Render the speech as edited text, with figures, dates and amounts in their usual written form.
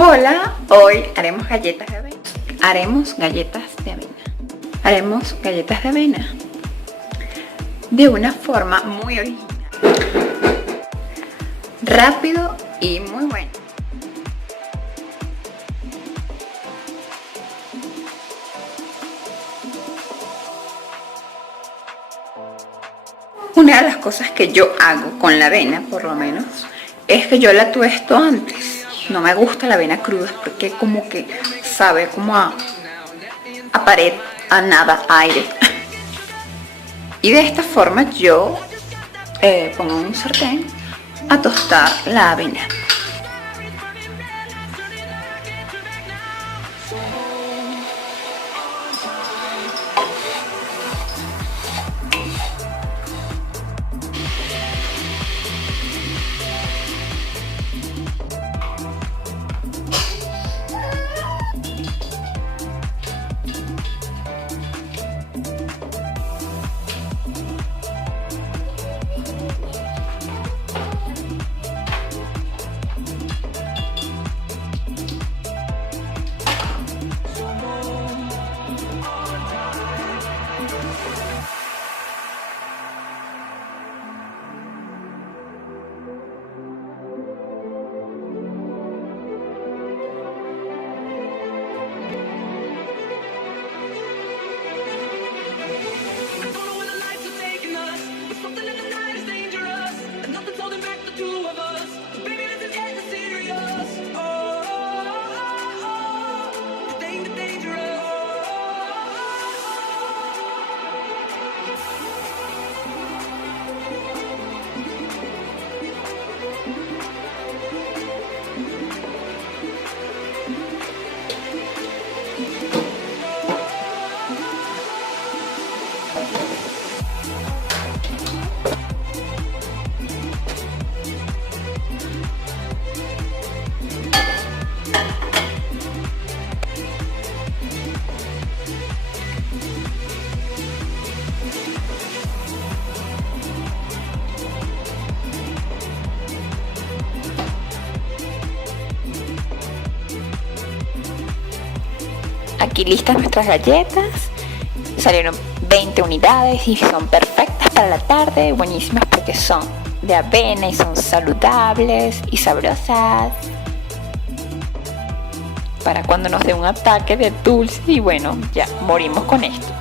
Hola, hoy haremos galletas de avena. Haremos galletas de avena. Haremos galletas de avena de una forma muy original, rápido y muy bueno. Una de las cosas que yo hago con la avena, por lo menos, es que yo la tuesto antes. No me gusta la avena cruda porque como que sabe como a pared, a nada, a aire. Y de esta forma yo pongo en un sartén a tostar la avena. Aquí listas nuestras galletas. Salieron 20 unidades y son perfectas para la tarde, buenísimas porque son de avena y son saludables y sabrosas para cuando nos dé un ataque de dulce y bueno, ya morimos con esto.